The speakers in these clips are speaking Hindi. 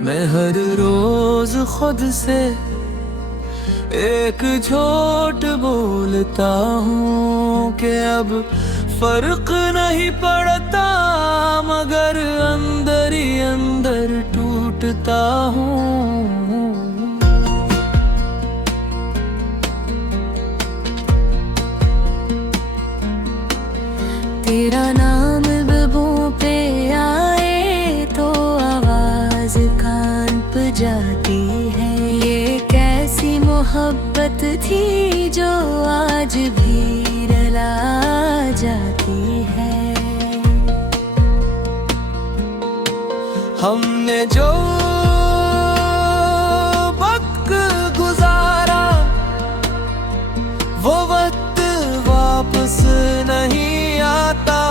मैं हर रोज खुद से एक झूठ बोलता हूँ कि अब फर्क नहीं पड़ता, मगर अंदर ही अंदर टूटता हूँ। तेरा नाम लबों पे आए तो आवाज कान पे जाती है। ये कैसी मोहब्बत थी जो आज भी रुला जाती है। हमने जो वक्त गुजारा वो वक्त वापस नहीं आता।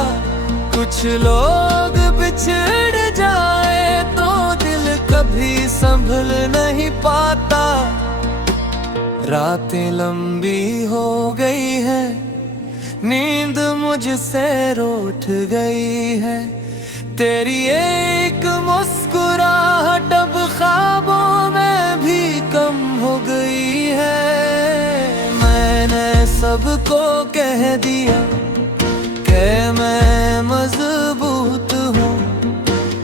कुछ लोग बिछड़ जाए तो दिल कभी संभल नहीं पाता। रातें लंबी हो गई है, नींद मुझसे रूठ गई है। तेरी एक मुस्कुराहट अब ख्वाबों में भी कम हो गई है। मैंने सबको कह दिया कि मैं मजबूत हूँ,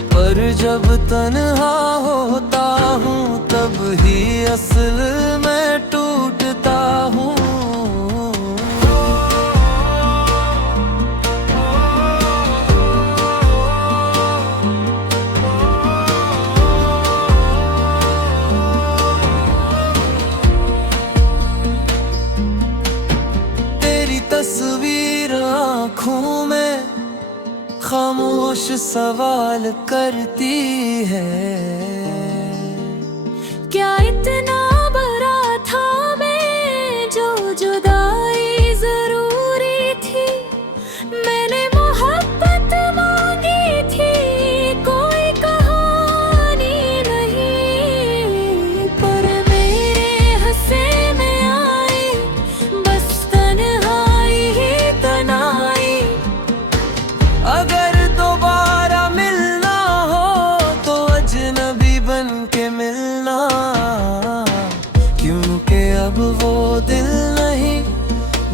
पर जब तन्हा होता हूँ तब ही असल में टूटता हूँ। तस्वीर आँखों में खामोश सवाल करती है। क्या इतना बड़ा था मैं जो जुदाई जरूरी थी। मैंने मोहब्बत मांगी थी, कोई कहानी नहीं। पर मेरे हंसे में आई बस तन्हाई ही तन्हाई। अगर दोबारा मिलना हो तो अजनबी बन के मिलना, क्योंकि अब वो दिल नहीं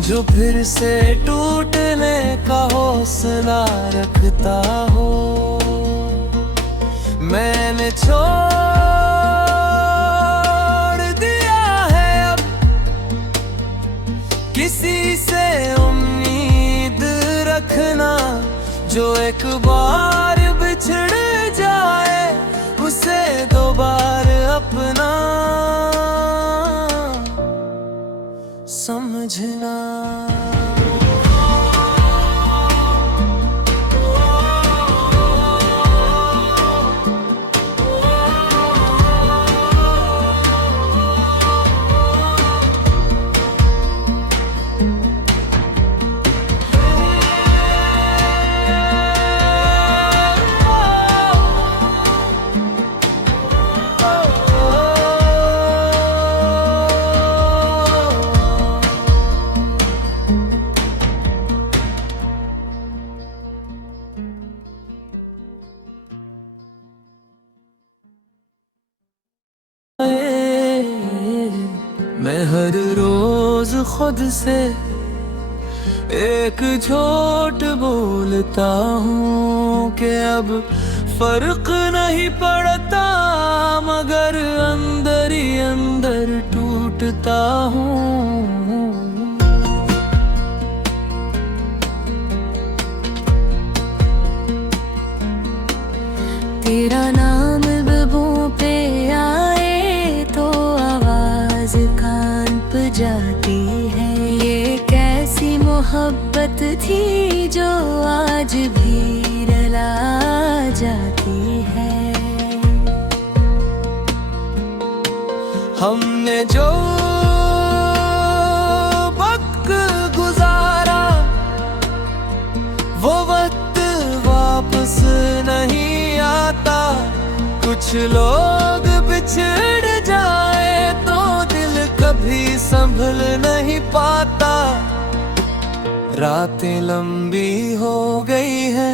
जो फिर से टूटने का हौसला रखता हो। मैंने छोड़ दिया है अब किसी से उम्मीद रखना। जो एक बार बिछड़ जाए उसे दो बार अपना समझना। मैं हर रोज खुद से एक झूठ बोलता हूँ कि अब फर्क नहीं पड़ता, मगर अंदर ही अंदर टूटता हूँ। तेरा नाम लबों पे आए तो आवाज कान पे जाती है। ये कैसी मोहब्बत थी जो आज भी रुला जाती है। हमने जो वक्त गुजारा वो वक्त वापस नहीं आता। कुछ लोग बिछड़ जाए तो दिल कभी संभल नहीं पाता। रातें लंबी हो गई है,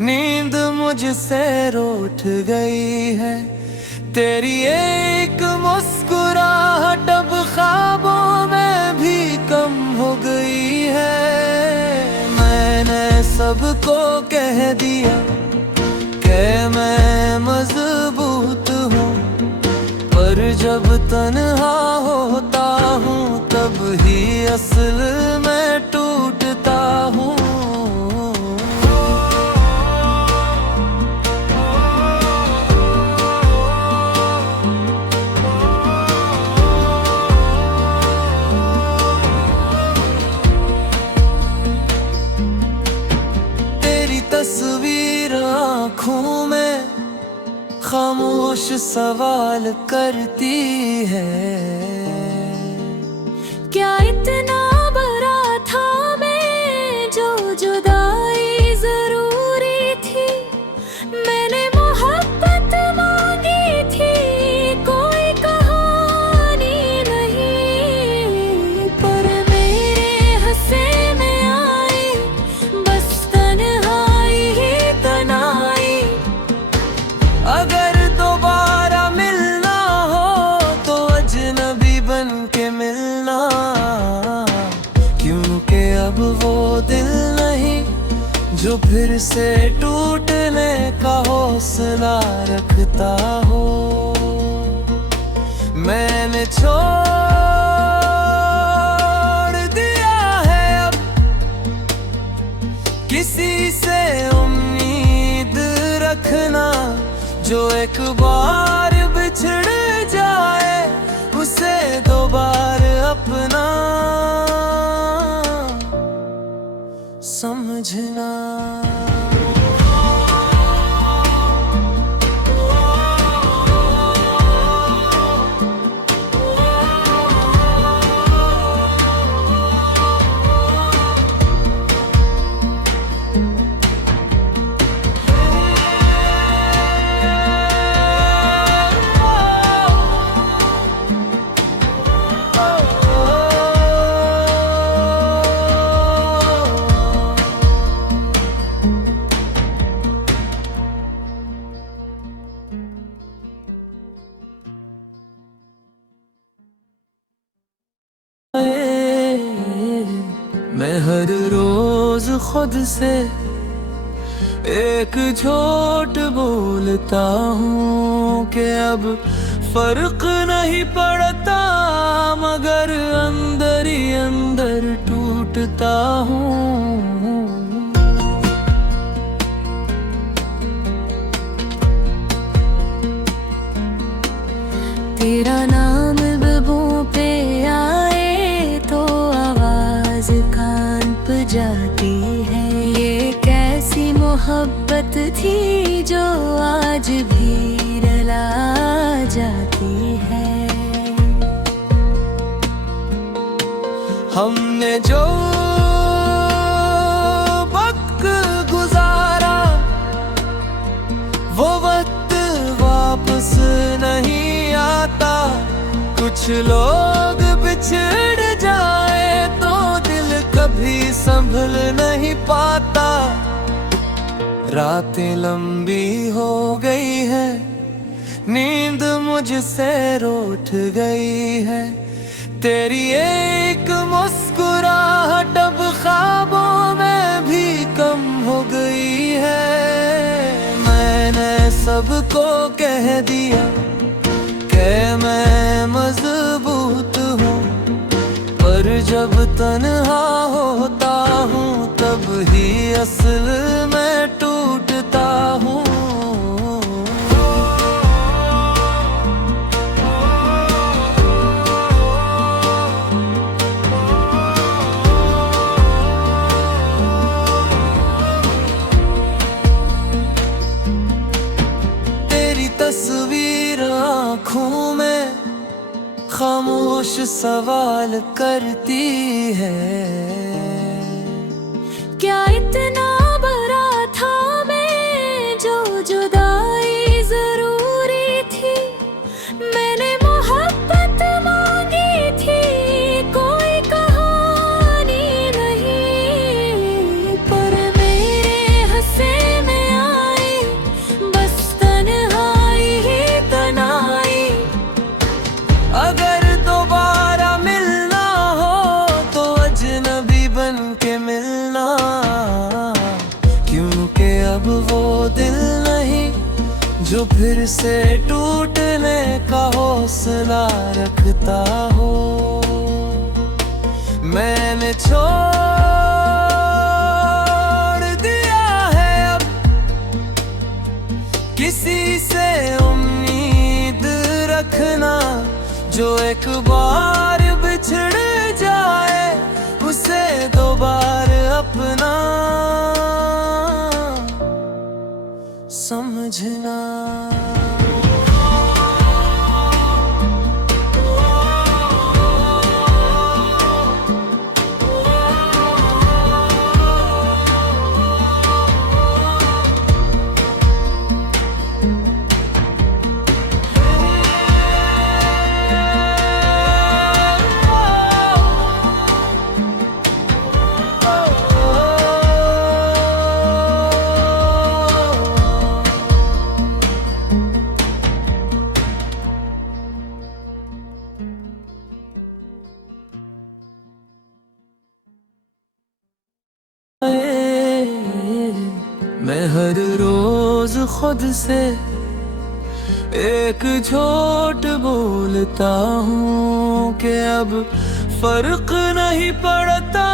नींद मुझसे रूठ गई है, तेरी एक मुस्कुराहट अब ख्वाबों में भी कम हो गई है। मैंने सबको कह दिया कि मैं मजबूत हूँ, पर जब तन्हा होता हूँ तब ही असल में टूटता हूँ। तेरी तस्वीर आँखों में खामोश सवाल करती है, क्या इतना बड़ा था मैं जो जुदाई जरूरी थी। मैंने मोहब्बत मांगी थी, कोई कहानी नहीं, पर मेरे हंसे में आई बस तन्हाई ही तन्हाई। अगर दोबारा मिलना हो तो अजनबी बन के मिलना, क्योंकि अब वो दिल नहीं जो फिर से टूटने का हौसला रखता हो। मैंने छोड़ दिया है अब किसी से उम्मीद रखना, जो एक बार बिछड़ जाए उसे दोबारा अपना समझना। मैं हर रोज खुद से एक झूठ बोलता हूँ कि अब फर्क नहीं पड़ता, मगर अंदर ही अंदर टूटता हूँ। तेरा नाम लबों पे आए तो आवाज कान पे जाती है। ये कैसी मोहब्बत थी जो आज भी रुला जाती है। हमने जो वक्त गुजारा वो वक्त वापस नहीं आता। कुछ लोग बिछड़ जाए तो दिल कभी संभल नहीं पाता। रातें लंबी हो गई है, नींद मुझसे रूठ गई है। तेरी एक मुस्कुराहट अब ख्वाबों में भी कम हो गई है। मैंने सबको कह दिया कि मैं मजबूत हूँ, पर जब तन्हा होता हूँ तब ही असल में टूटता हूँ। तेरी तस्वीर आँखों में खामोश सवाल करती है, क्या इतना बड़ा था मैं जो जुदाई जरूरी थी। मैंने मोहब्बत मांगी थी, कोई कहानी नहीं, पर मेरे हंसे में जो फिर से टूटने का हौसला रखता हो। मैंने छोड़ दिया है अब किसी से उम्मीद रखना, जो एक बार बिछड़ जाए उसे दोबारा अपना समझना। मैं हर रोज खुद से एक झूठ बोलता हूँ कि अब फर्क नहीं पड़ता,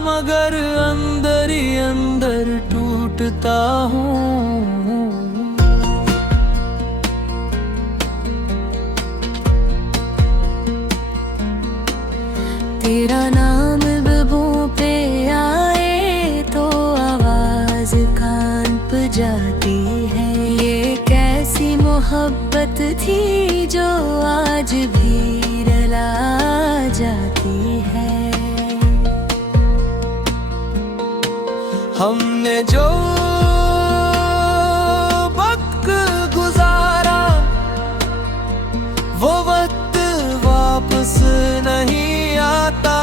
मगर अंदर ही अंदर टूटता हूँ। तेरा नाम लबों पे आए तो आवाज कान पे जाती है। ये कैसी मोहब्बत थी जो आज भी रुला जाती है। हमने जो वक्त गुजारा वो वक्त वापस नहीं आता।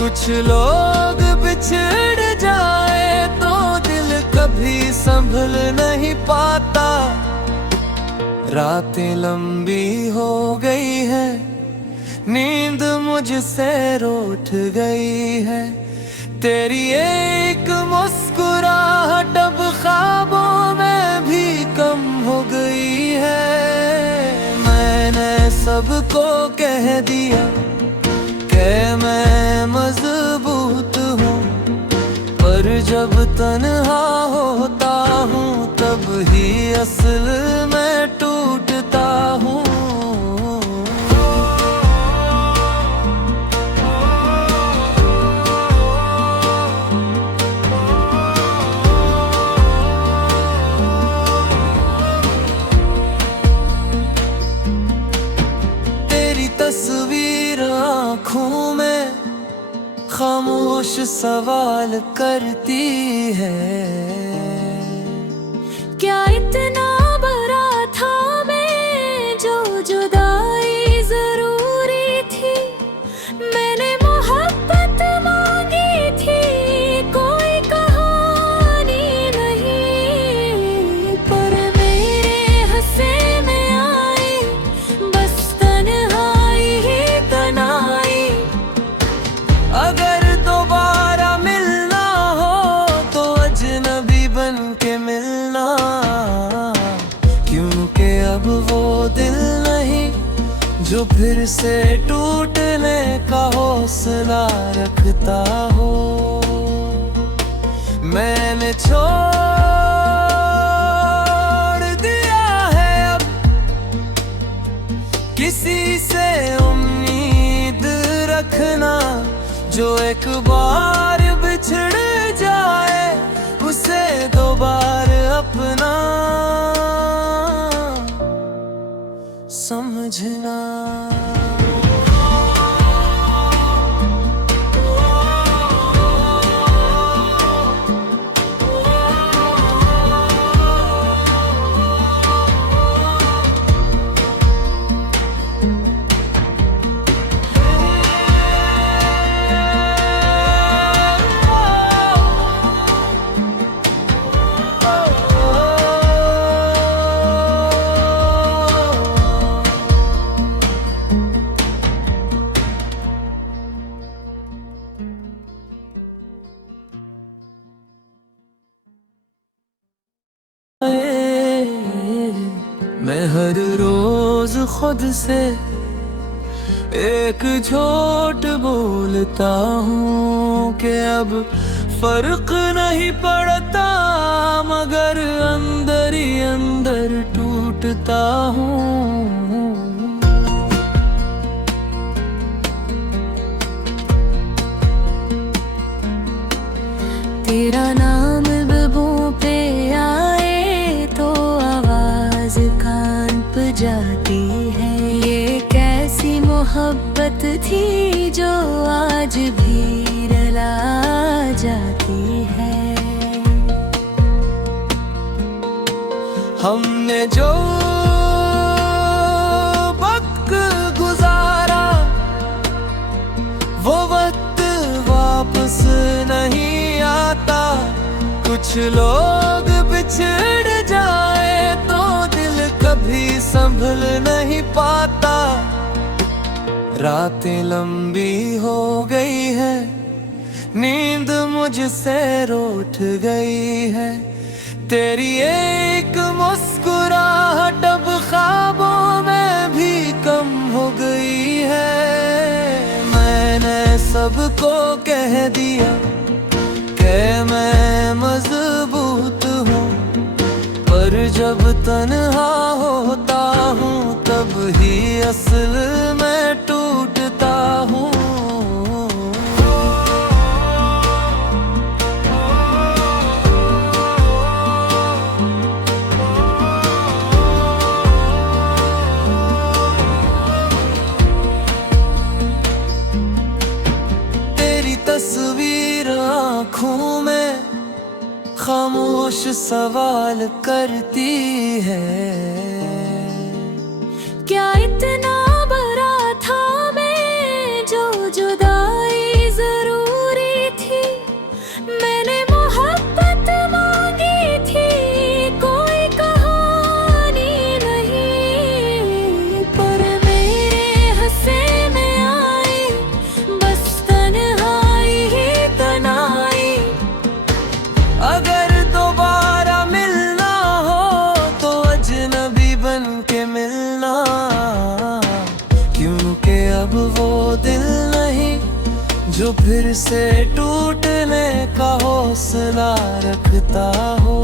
कुछ लोग बिछड़ जाए तो दिल कभी संभल नहीं पाता। रातें लंबी हो गई है, नींद मुझसे रूठ गई है। तेरी एक मुस्कुराहट अब ख्वाबों में भी कम हो गई है। मैंने सबको कह दिया कि मैं मजबूत हूँ, पर जब तन्हा होता हूँ तब ही असल में टूटता हूँ। तेरी तस्वीर आँखों में खामोश सवाल करती है। क्या इतना बड़ा था मैं जो जुदाई जरूरी थी। मैंने मोहब्बत मांगी थी, कोई कहानी नहीं, पर मेरे हंसे में आई बस तन्हाई ही तन्हाई। अगर दोबारा मिलना हो तो अजनबी बन के मिलना, क्योंकि अब वो दिल नहीं जो फिर से टूटने का हौसला रखता हो। मैंने छोड़ दिया है अब किसी से उम्मीद रखना, जो एक बार बिछड़ जाए उसे दोबारा अपना समझना। मैं हर रोज खुद से एक झूठ बोलता हूँ कि अब फर्क नहीं पड़ता, मगर अंदर ही अंदर टूटता हूँ। तेरा नाम लबों पे आए तो आवाज कान पे जाती है। ये कैसी मोहब्बत थी जो आज भी रुला जाती है। हमने जो वक्त गुजारा वो वक्त वापस नहीं आता। कुछ लोग बिछड़ जाए तो दिल कभी संभल नहीं पाता। रातें लंबी हो गई है, नींद मुझसे रूठ गई है। तेरी एक मुस्कुराहट अब ख्वाबों में भी कम हो गई है। मैंने सबको कह दिया कि मैं मजबूत हूँ, पर जब तन्हा होता हूँ तब ही असल में टूटता हूँ। तेरी तस्वीर आँखों में खामोश सवाल करती है। क्या इतना बड़ा था मैं जो जुदाई जरूरी थी। मैंने मोहब्बत मांगी थी, कोई कहानी नहीं। पर मेरे हंसे में आई बस तन्हाई ही तन्हाई। अगर दोबारा मिलना हो तो अजनबी बन के मिलना, क्योंकि अब वो दिल नहीं जो फिर से टूटने का हौसला रखता हो।